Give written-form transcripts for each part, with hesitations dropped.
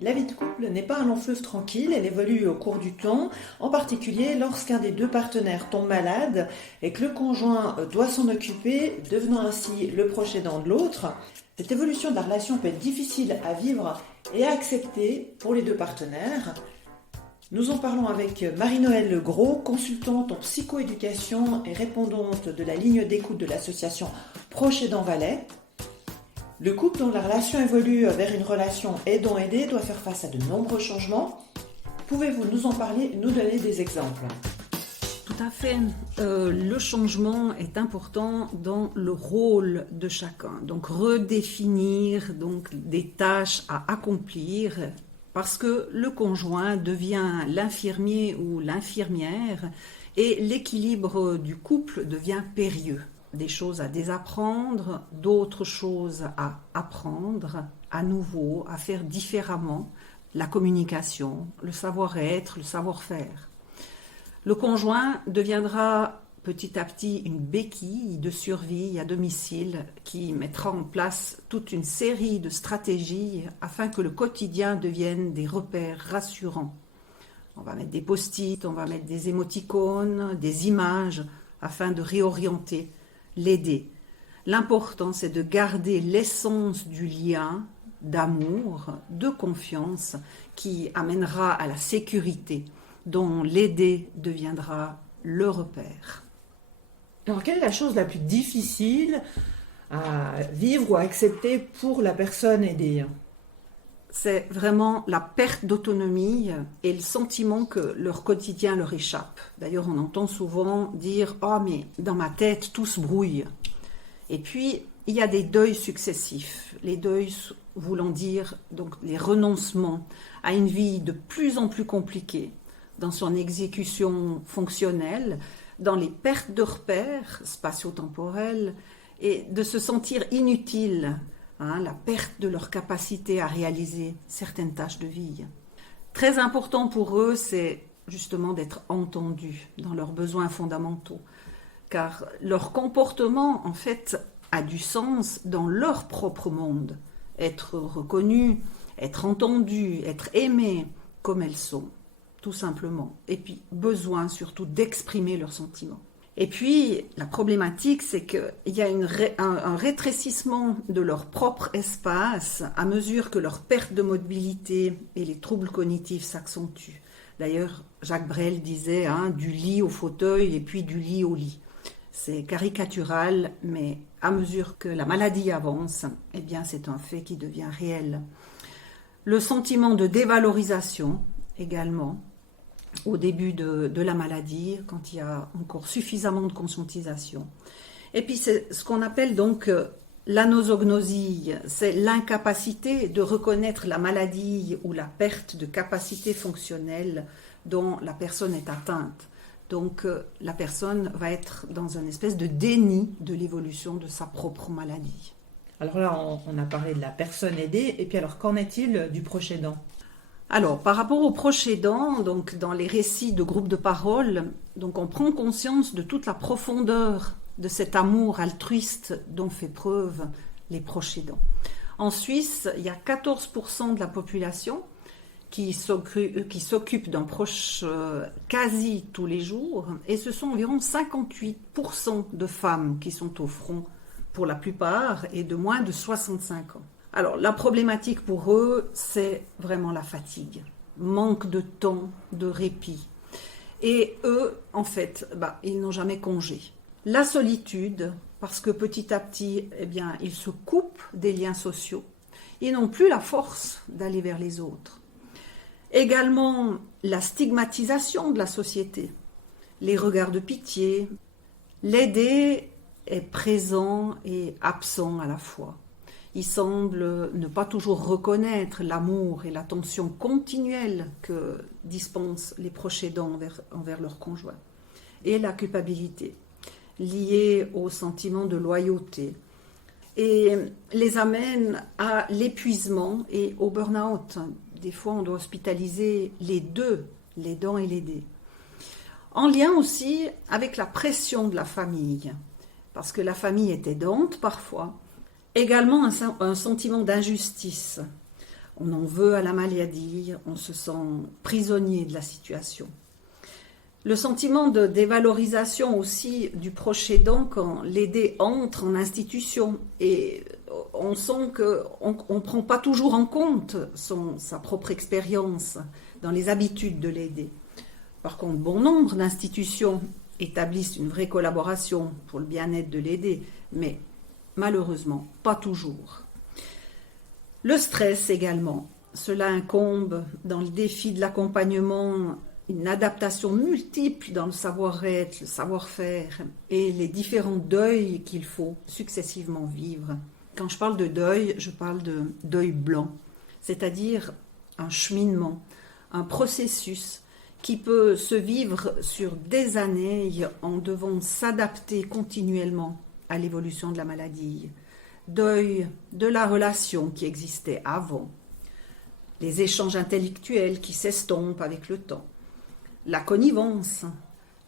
La vie de couple n'est pas un long fleuve tranquille, elle évolue au cours du temps, en particulier lorsqu'un des deux partenaires tombe malade et que le conjoint doit s'en occuper, devenant ainsi le proche aidant de l'autre. Cette évolution de la relation peut être difficile à vivre et à accepter pour les deux partenaires. Nous en parlons avec Marie-Noëlle Legros, consultante en psychoéducation et répondante de la ligne d'écoute de l'association Proche Aidant Valais. Le couple dont la relation évolue vers une relation aidant-aidé doit faire face à de nombreux changements. Pouvez-vous nous en parler, nous donner des exemples ? Tout à fait. Le changement est important dans le rôle de chacun. Donc redéfinir des tâches à accomplir parce que le conjoint devient l'infirmier ou l'infirmière et l'équilibre du couple devient périlleux. Des choses à désapprendre, d'autres choses à apprendre, à nouveau, à faire différemment, la communication, le savoir-être, le savoir-faire. Le conjoint deviendra petit à petit une béquille de survie à domicile qui mettra en place toute une série de stratégies afin que le quotidien devienne des repères rassurants. On va mettre des post-it, on va mettre des émoticônes, des images afin de réorienter, l'aider. L'important, c'est de garder l'essence du lien, d'amour, de confiance qui amènera à la sécurité, dont l'aider deviendra le repère. Alors, quelle est la chose la plus difficile à vivre ou à accepter pour la personne aidée ? C'est vraiment la perte d'autonomie et le sentiment que leur quotidien leur échappe. D'ailleurs, on entend souvent dire « Oh, mais dans ma tête, tout se brouille ». Et puis, il y a des deuils successifs. Les deuils voulant dire donc les renoncements à une vie de plus en plus compliquée dans son exécution fonctionnelle, dans les pertes de repères spatio-temporels et de se sentir inutile. La perte de leur capacité à réaliser certaines tâches de vie. Très important pour eux, c'est justement d'être entendus dans leurs besoins fondamentaux, car leur comportement, en fait, a du sens dans leur propre monde. Être reconnu, être entendu, être aimé comme elles sont, tout simplement. Et puis, besoin surtout d'exprimer leurs sentiments. Et puis, la problématique, c'est qu'il y a un rétrécissement de leur propre espace à mesure que leur perte de mobilité et les troubles cognitifs s'accentuent. D'ailleurs, Jacques Brel disait du lit au fauteuil et puis du lit au lit. C'est caricatural, mais à mesure que la maladie avance, eh bien, c'est un fait qui devient réel. Le sentiment de dévalorisation également, au début de la maladie, quand il y a encore suffisamment de conscientisation. Et puis c'est ce qu'on appelle donc l'anosognosie, c'est l'incapacité de reconnaître la maladie ou la perte de capacité fonctionnelle dont la personne est atteinte. Donc la personne va être dans une espèce de déni de l'évolution de sa propre maladie. Alors là, on a parlé de la personne aidée, et puis alors qu'en est-il du proche aidant ? Alors, par rapport aux proches aidants, donc dans les récits de groupes de parole, donc on prend conscience de toute la profondeur de cet amour altruiste dont fait preuve les proches aidants. En Suisse, il y a 14% de la population qui s'occupe d'un proche quasi tous les jours, et ce sont environ 58% de femmes qui sont au front pour la plupart, et de moins de 65 ans. Alors, la problématique pour eux, c'est vraiment la fatigue, manque de temps, de répit. Et eux, en fait, ils n'ont jamais congé. La solitude, parce que petit à petit, ils se coupent des liens sociaux. Ils n'ont plus la force d'aller vers les autres. Également, la stigmatisation de la société, les regards de pitié. L'aider est présent et absent à la fois. Ils semblent ne pas toujours reconnaître l'amour et l'attention continuelle que dispensent les proches aidants envers leurs conjoints. Et la culpabilité, liée au sentiment de loyauté, et les amène à l'épuisement et au burn-out. Des fois, on doit hospitaliser les deux, l'aidant et l'aidé. En lien aussi avec la pression de la famille, parce que la famille est aidante parfois. Également un sentiment d'injustice. On en veut à la maladie, on se sent prisonnier de la situation. Le sentiment de dévalorisation aussi du proche aidant quand l'aidé entre en institution et on sent qu'on ne prend pas toujours en compte sa propre expérience dans les habitudes de l'aidé. Par contre, bon nombre d'institutions établissent une vraie collaboration pour le bien-être de l'aidé, mais malheureusement, pas toujours. Le stress également, cela incombe dans le défi de l'accompagnement, une adaptation multiple dans le savoir-être, le savoir-faire et les différents deuils qu'il faut successivement vivre. Quand je parle de deuil, je parle de deuil blanc, c'est-à-dire un cheminement, un processus qui peut se vivre sur des années en devant s'adapter continuellement à l'évolution de la maladie. Deuil de la relation qui existait avant, les échanges intellectuels qui s'estompent avec le temps, la connivence,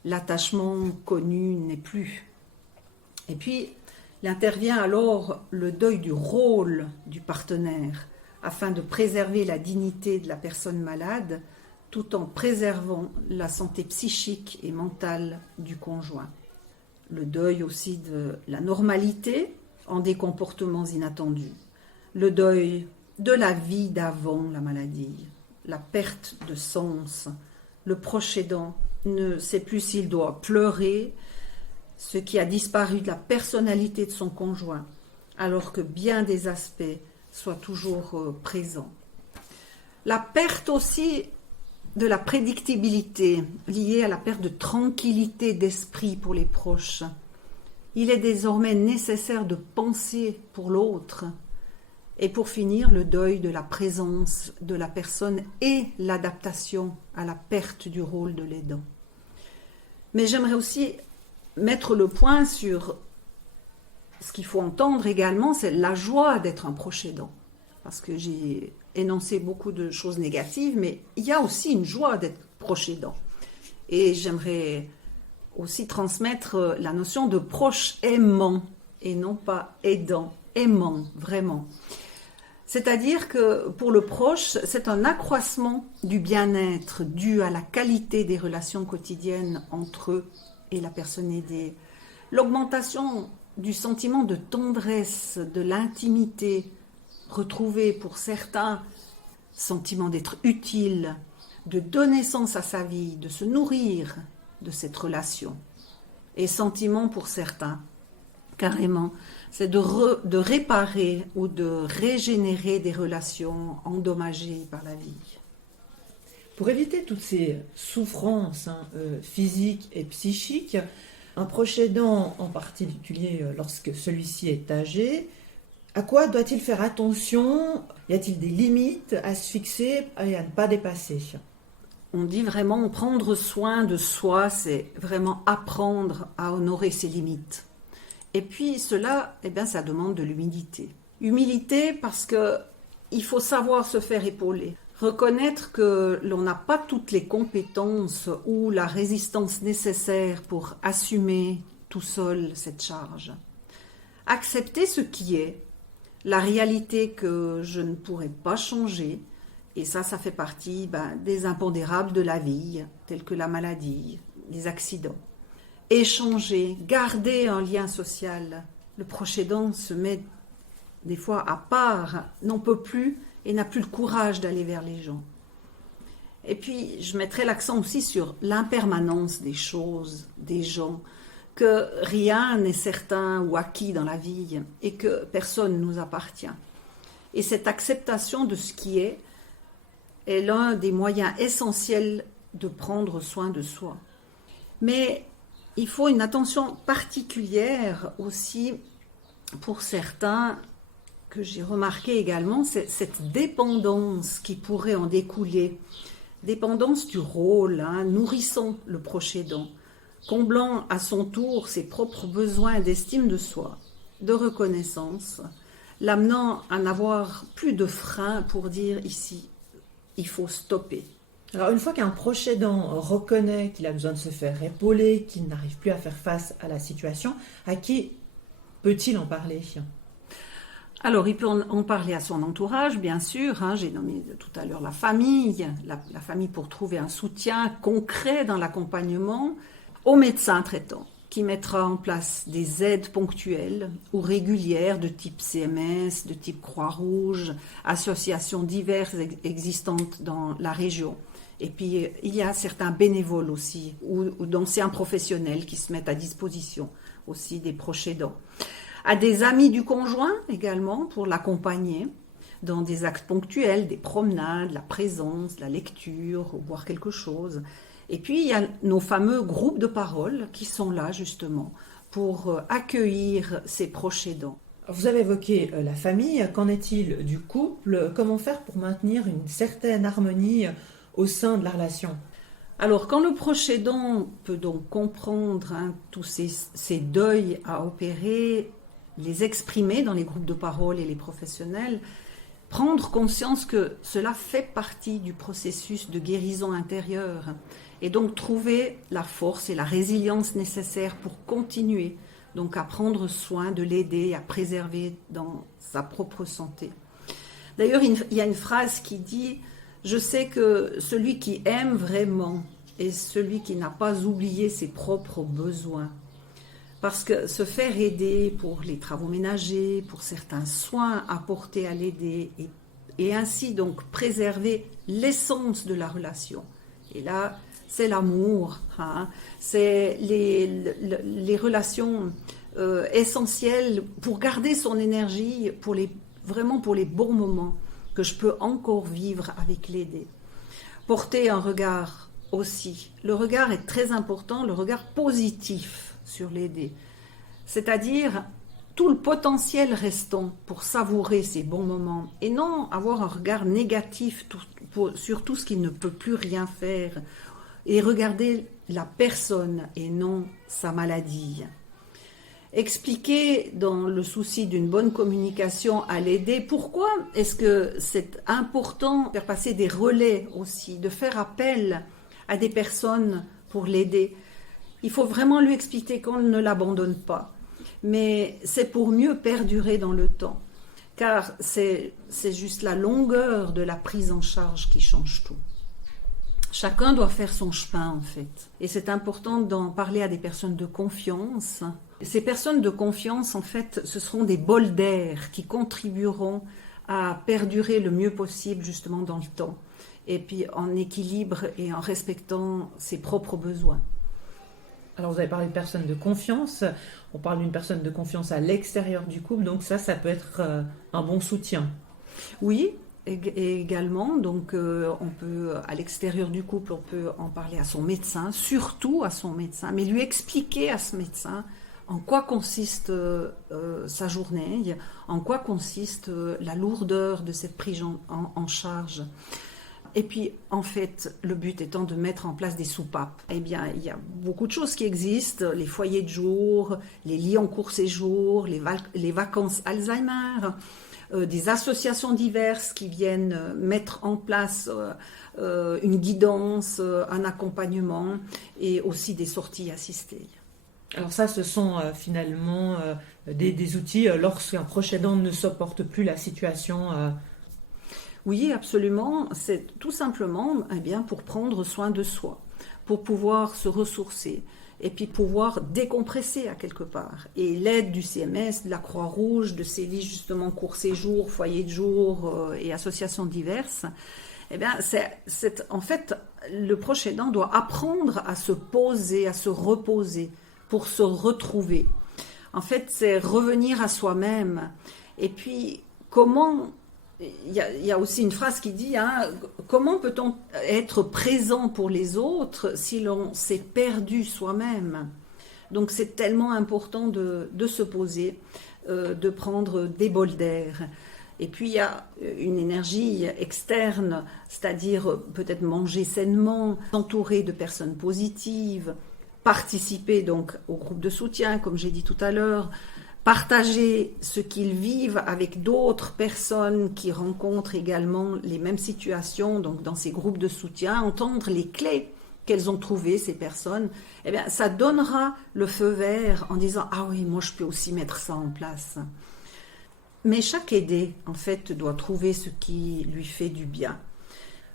l'attachement connu n'est plus. Et puis, il intervient alors le deuil du rôle du partenaire afin de préserver la dignité de la personne malade tout en préservant la santé psychique et mentale du conjoint. Le deuil aussi de la normalité en des comportements inattendus. Le deuil de la vie d'avant la maladie, la perte de sens. Le proche aidant ne sait plus s'il doit pleurer ce qui a disparu de la personnalité de son conjoint, alors que bien des aspects soient toujours présents. La perte aussi de la prédictibilité liée à la perte de tranquillité d'esprit pour les proches. Il est désormais nécessaire de penser pour l'autre. Et pour finir, le deuil de la présence de la personne et l'adaptation à la perte du rôle de l'aidant. Mais j'aimerais aussi mettre le point sur ce qu'il faut entendre également, c'est la joie d'être un proche aidant. Parce que j'ai énoncé beaucoup de choses négatives, mais il y a aussi une joie d'être proche aidant. Et j'aimerais aussi transmettre la notion de proche aimant, et non pas aidant, aimant, vraiment. C'est-à-dire que pour le proche, c'est un accroissement du bien-être dû à la qualité des relations quotidiennes entre eux et la personne aidée. L'augmentation du sentiment de tendresse, de l'intimité, retrouvé pour certains, sentiment d'être utile, de donner sens à sa vie, de se nourrir de cette relation. Et sentiment pour certains, carrément, c'est de réparer ou de régénérer des relations endommagées par la vie. Pour éviter toutes ces souffrances physiques et psychiques, un proche aidant, en particulier lorsque celui-ci est âgé, à quoi doit-il faire attention? Y a-t-il des limites à se fixer et à ne pas dépasser? On dit vraiment prendre soin de soi, c'est vraiment apprendre à honorer ses limites. Et puis cela, ça demande de l'humilité. Humilité parce qu'il faut savoir se faire épauler. Reconnaître que l'on n'a pas toutes les compétences ou la résistance nécessaire pour assumer tout seul cette charge. Accepter ce qui est, la réalité que je ne pourrai pas changer, et ça fait partie des impondérables de la vie, tels que la maladie, les accidents. Échanger, garder un lien social. Le proche aidant se met des fois à part, n'en peut plus et n'a plus le courage d'aller vers les gens. Et puis, je mettrai l'accent aussi sur l'impermanence des choses, des gens, que rien n'est certain ou acquis dans la vie et que personne ne nous appartient. Et cette acceptation de ce qui est l'un des moyens essentiels de prendre soin de soi. Mais il faut une attention particulière aussi pour certains, que j'ai remarqué également, c'est cette dépendance qui pourrait en découler. Dépendance du rôle, nourrissant le proche aidant, comblant à son tour ses propres besoins d'estime de soi, de reconnaissance, l'amenant à n'avoir plus de frein pour dire ici, il faut stopper. Alors une fois qu'un proche aidant reconnaît qu'il a besoin de se faire épauler, qu'il n'arrive plus à faire face à la situation, à qui peut-il en parler ? Alors, il peut en parler à son entourage, bien sûr. J'ai nommé tout à l'heure la famille pour trouver un soutien concret dans l'accompagnement, au médecin traitant, qui mettra en place des aides ponctuelles ou régulières de type CMS, de type Croix-Rouge, associations diverses existantes dans la région. Et puis, il y a certains bénévoles aussi, ou d'anciens professionnels qui se mettent à disposition aussi des proches aidants. À des amis du conjoint également pour l'accompagner dans des actes ponctuels, des promenades, la présence, la lecture, ou boire quelque chose. Et puis, il y a nos fameux groupes de parole qui sont là justement pour accueillir ces proches aidants. Vous avez évoqué la famille, qu'en est-il du couple? Comment faire pour maintenir une certaine harmonie au sein de la relation? Alors, quand le proche aidant peut donc comprendre tous ces deuils à opérer, les exprimer dans les groupes de parole et les professionnels, prendre conscience que cela fait partie du processus de guérison intérieure et donc trouver la force et la résilience nécessaires pour continuer donc à prendre soin de l'aider, à préserver dans sa propre santé. D'ailleurs, il y a une phrase qui dit « Je sais que celui qui aime vraiment est celui qui n'a pas oublié ses propres besoins ». Parce que se faire aider pour les travaux ménagers, pour certains soins apportés à l'aider et ainsi donc préserver l'essence de la relation. Et là, c'est l'amour, c'est les relations essentielles pour garder son énergie, vraiment pour les bons moments que je peux encore vivre avec l'aider. Porter un regard aussi. Le regard est très important, le regard positif sur l'aider. C'est-à-dire tout le potentiel restant pour savourer ces bons moments et non avoir un regard négatif sur tout ce qui ne peut plus rien faire et regarder la personne et non sa maladie. Expliquer dans le souci d'une bonne communication à l'aider pourquoi est-ce que c'est important de faire passer des relais aussi, de faire appel à des personnes pour l'aider. Il faut vraiment lui expliquer qu'on ne l'abandonne pas, mais c'est pour mieux perdurer dans le temps, car c'est juste la longueur de la prise en charge qui change tout. Chacun doit faire son chemin en fait, et c'est important d'en parler à des personnes de confiance. Ces personnes de confiance, en fait, ce seront des bols d'air qui contribueront à perdurer le mieux possible justement dans le temps, et puis en équilibre et en respectant ses propres besoins. Alors, vous avez parlé de personnes de confiance. On parle d'une personne de confiance à l'extérieur du couple, donc ça peut être un bon soutien. Oui, et également, donc on peut, à l'extérieur du couple, on peut en parler à son médecin, surtout à son médecin, mais lui expliquer à ce médecin en quoi consiste sa journée, en quoi consiste la lourdeur de cette prise en charge. Et puis, en fait, le but étant de mettre en place des soupapes. Eh bien, il y a beaucoup de choses qui existent, les foyers de jour, les lits en court séjour, les vacances Alzheimer, des associations diverses qui viennent mettre en place une guidance, un accompagnement et aussi des sorties assistées. Alors ça, ce sont finalement des outils lorsqu'un proche aidant ne supporte plus la situation. Oui, absolument. C'est tout simplement pour prendre soin de soi, pour pouvoir se ressourcer et puis pouvoir décompresser à quelque part. Et l'aide du CMS, de la Croix-Rouge, de ces lits justement court séjour, foyers de jour et associations diverses, en fait, le proche aidant doit apprendre à se poser, à se reposer pour se retrouver. En fait, c'est revenir à soi-même. Et puis, il y a aussi une phrase qui dit comment peut-on être présent pour les autres si l'on s'est perdu soi-même? Donc c'est tellement important de se poser, de prendre des bols d'air. Et puis il y a une énergie externe, c'est-à-dire peut-être manger sainement, s'entourer de personnes positives, participer donc au groupe de soutien, comme j'ai dit tout à l'heure, partager ce qu'ils vivent avec d'autres personnes qui rencontrent également les mêmes situations, donc dans ces groupes de soutien, entendre les clés qu'elles ont trouvées, ces personnes, ça donnera le feu vert en disant « Ah oui, moi je peux aussi mettre ça en place ». Mais chaque aidé, en fait, doit trouver ce qui lui fait du bien.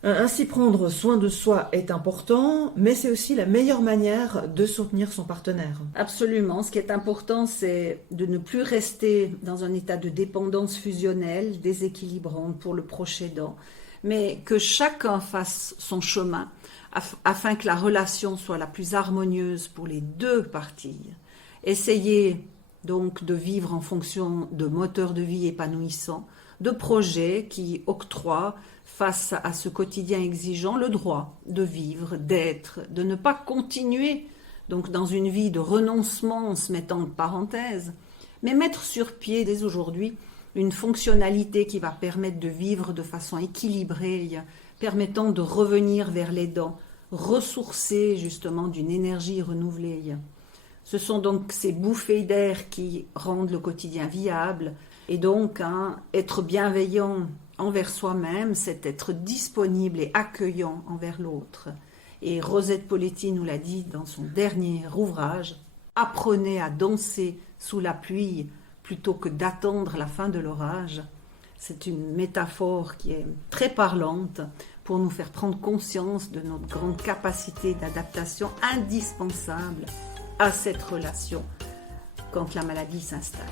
Ainsi, prendre soin de soi est important, mais c'est aussi la meilleure manière de soutenir son partenaire. Absolument. Ce qui est important, c'est de ne plus rester dans un état de dépendance fusionnelle, déséquilibrante pour le proche aidant, mais que chacun fasse son chemin afin que la relation soit la plus harmonieuse pour les deux parties. Essayez donc de vivre en fonction de moteurs de vie épanouissants, de projets qui octroient face à ce quotidien exigeant le droit de vivre, d'être, de ne pas continuer donc dans une vie de renoncement en se mettant de parenthèse, mais mettre sur pied dès aujourd'hui une fonctionnalité qui va permettre de vivre de façon équilibrée, permettant de revenir vers l'aidant, ressourcer justement d'une énergie renouvelée. Ce sont donc ces bouffées d'air qui rendent le quotidien viable et donc être bienveillant envers soi-même, c'est être disponible et accueillant envers l'autre. Et Rosette Poletti nous l'a dit dans son dernier ouvrage, « Apprenez à danser sous la pluie plutôt que d'attendre la fin de l'orage ». C'est une métaphore qui est très parlante pour nous faire prendre conscience de notre grande capacité d'adaptation indispensable à cette relation quand la maladie s'installe.